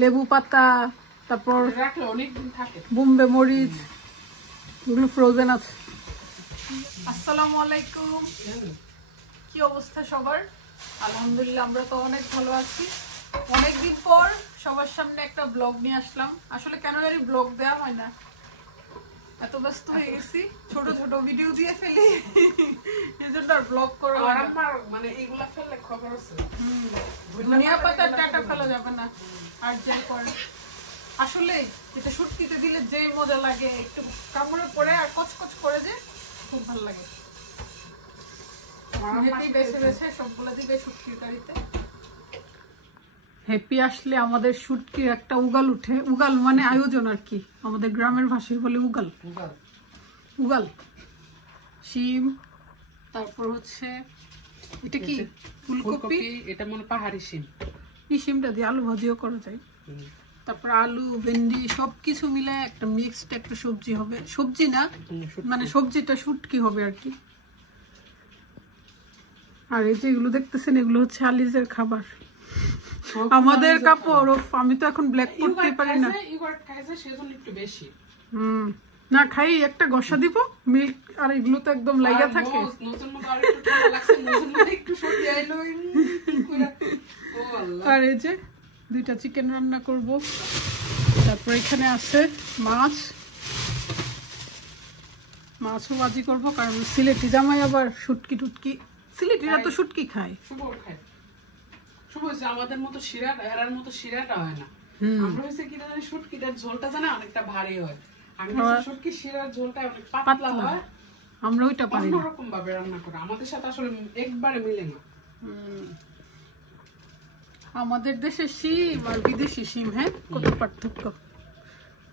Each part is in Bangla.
লেবু পাতা, তারপর বোম্বে মরিচ, এগুলো ফ্রোজেন আছে। আসসালামু আলাইকুম, কি অবস্থা সবার? আলহামদুলিল্লাহ আমরা তো অনেক ভালো আছি। অনেকদিন পর সবার সামনে একটা ব্লগ নিয়ে আসলাম। আসলে কেন জানি ব্লগ দেওয়া হয় না, এত ব্যস্ত হয়ে গেছি, ছোট ছোট ভিডিও দিয়ে ফেলি, এই জন্য আর ব্লগ করা হয় না। মানে এইগুলা ফেললে খবর আছে, ধনিয়া পাতার ডাটা ফেলা যাবে না। আর যাই করে আসলে এটা শুটকিতে দিলে যে মজা লাগে, একটু কামড়ে পড়ে আর কচকচ করে, যে খুব ভালো লাগে। বেছে বেছে সবগুলো দিবে শুটকির কারিতে। হ্যাপি আসলে আমাদের শুটকির একটা উগাল উঠে। উগাল মানে আয়োজন আর কি, আমাদের গ্রামের ভাষায় বলে উগাল। উগাল শিম, তারপর হচ্ছে এটা কি ফুলকপি, এটা মনে পাহাড়ি শিম। এই শিমটা দিয়ে আলু ভাজিও করা যায়। তারপর আলু ভেন্ডি সবকিছু মিলে একটা মিক্সড একটা সবজি হবে। সবজি না মানে সবজিটা শুটকি হবে আর কি। আর এই যে এগুলো দেখতেছেন, এগুলো হচ্ছে আলিজের খাবার, আমাদের কাপড়। আমি তো এখন ব্ল্যাক পরতেই পারি না। না খাই একটা গসা দিব মিল্ক, আর এগুলো তো একদম লাগা থাকে। আর এই যে দুইটা চিকেন রান্না করব। তারপর এখানে আছে মাছ, মাছও ভাজি করব, কারণ সিলেটি জামাই আবার শুটকি টুটকি, সিলেটিরা তো শুটকি খায়। আমাদের মতো শিরা, এরার মতো শিরাটা হয় না। আমরা হচ্ছে কি জানি শুটকিটার ঝোলটা জানা অনেকটা ভারী হয়, শুটকি শিরার ঝোলটা অনেক পাতলা হয়। আমরা ওইটা পারি না, অন্যরকম ভাবে রান্না করে, আমাদের সাথে আসলে একবারে মিলে না। আমাদের দেশে শিম আর বিদেশি শিম, হ্যাঁ কত পার্থক্য।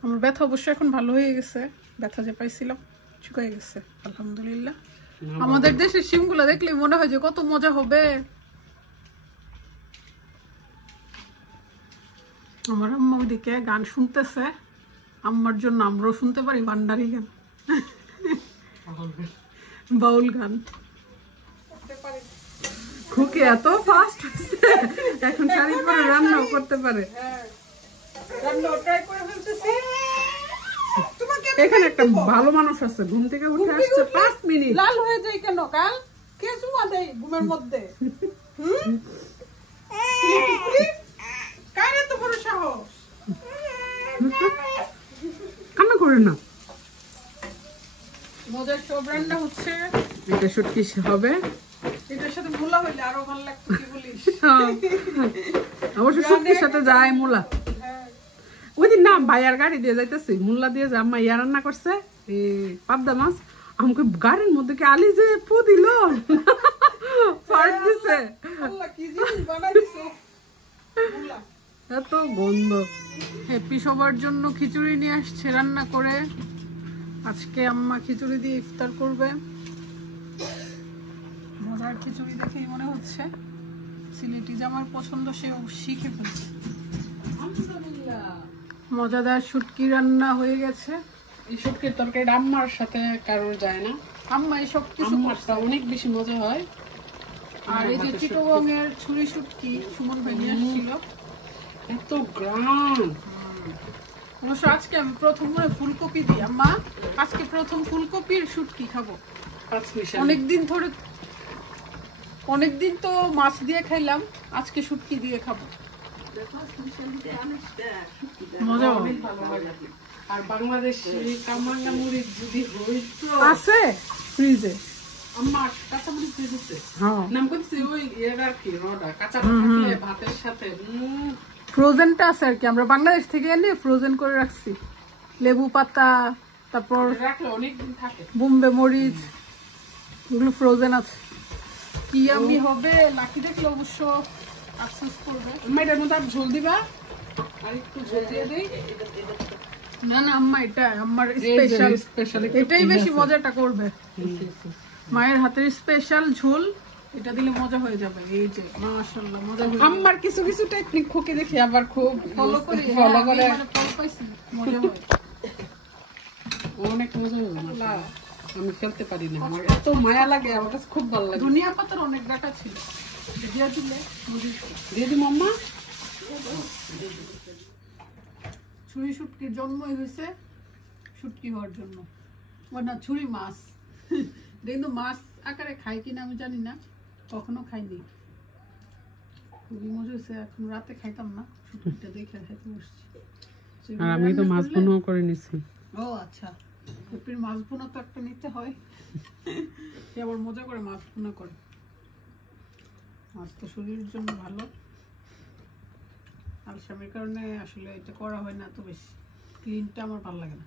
আমার ব্যথা অবশ্য এখন ভালো হয়ে গেছে, ব্যথা যে পাইছিলাম শুকিয়ে গেছে আলহামদুলিল্লাহ। আমাদের দেশের শিমগুলো দেখলে মনে হয় যে কত মজা হবে। আমার আম্মা ওইদিকে গান শুনতেছে, আম্মার জন্য আমরাও শুনতে পারি ভান্ডারি গান, বাউল গান। খুকি এত ফাস্ট এখন শাড়ি পরে রান্নাও করতে পারে। এখানে একটা ভালো মানুষ আছে, ঘুম থেকে উঠে আসছে 5 মিনিট। লাল হয়ে যায় কেন কাল? কে চুমা দেয় ঘুমের মধ্যে? কারে তো বড় সাহস, কান্না করে না। মজার সব রান্না হচ্ছে, এটা শুটকি হবে, এটার সাথে মূলা হইলে আরো ভালো লাগতো। কি বলিস? অবশ্য শুটকির সাথে যায় মূলা। ওই দিন না ভাইয়ার গাড়ি দিয়ে যাইতেছি, মূলা দিয়ে যা আম্মা ইয়া রান্না করছে পাবদা মাছ, আমাকে গাড়ির মধ্যে কি আলি যে পু দিল, ফাট দিছে, এত গন্ধ। হ্যাপি সবার জন্য খিচুড়ি নিয়ে আসছে রান্না করে। আজকে আম্মা খিচুড়ি দিয়ে ইফতার করবে। মজার খিচুড়ি দেখেই মনে হচ্ছে সিলেটি জামার পছন্দ, সেও শিখে ফেলছে। মজাদার শুটকি রান্না হয়ে গেছে। এই শুটকির তরকারি আম্মার সাথে কারোর যায় না, আম্মা এই সব কিছু অনেক বেশি মজা হয়। আর এই যে চিটাগংয়ের ছুরি শুটকি সুমন ভাই নিয়ে আসছিল, এত গ্রাম। অবশ্য আজকে আমি প্রথম ফুলকপি দিই, আম্মা আজকে প্রথম ফুলকপির শুটকি খাবো। অনেকদিন তো মাছ দিয়ে খাইলাম, আজকে শুটকি দিয়ে খাবো, মজা হবে। আর বাংলাদেশি কামাঙ্গা মরিচ যদি হইতো, আছে ফ্রিজে, আম্মা কাঁচা মরিচ দিয়ে দিতে নাম করতেছি, ওই এর আর কি রডা কাঁচা থাকলে ভাতের সাথে। ফ্রোজেনটা আছে আর কি, আমরা বাংলাদেশ থেকে এনে ফ্রোজেন করে রাখছি। লেবু পাতা, তারপর রাখলে অনেকদিন থাকে, বোম্বে মরিচ, এগুলো ফ্রোজেন আছে। কি আমি হবে লাকি দেখলে অবশ্য আফসোস করবে। এটার মধ্যে ঝোল দিবা, আর একটু ঝোল দিয়ে দেই। না না আম্মা, এটা আমার স্পেশাল, এটাই বেশি মজাটা করবে। মায়ের হাতের স্পেশাল ঝোল, এটা দিলে মজা হয়ে যাবে। এই যে মাশাআল্লাহ মজা হয়ে। আমার কিছু কিছু টেকনিক খুকি দেখি আবার খুব ফলো করে মানে ফলো পাইছি, মজা হয়, অনেক মজা হয়। আমি ফেলতে পারি না, আমার এত মায়া লাগে, আমার কাছে খুব ভালো লাগে। ধনিয়া পাতার অনেক ডাটা ছিল, দিয়ে দিলে দিয়ে দিই মাম্মা। ছুরি শুটকির জন্মই হয়েছে শুটকি হওয়ার জন্য, না ছুরি মাছ। কিন্তু মাছ আকারে খাই কিনা আমি জানি না, কখনো খাইনি। খুবই মজা হয়েছে, এখন রাতে খাইতাম না, শুটকিটা দেখে খাইতে বসছি। আর আমি তো মাছ বোনাও করে নিছি। ও আচ্ছা, পুপির মাছ বোনা তো একটা নিতে হয়। সে আবার মজা করে মাছ বোনা করে। মাছ তো শরীরের জন্য ভালো, আলসামের কারণে আসলে এটা করা হয় না তো বেশি। ক্লিনটা আমার ভালো লাগে না।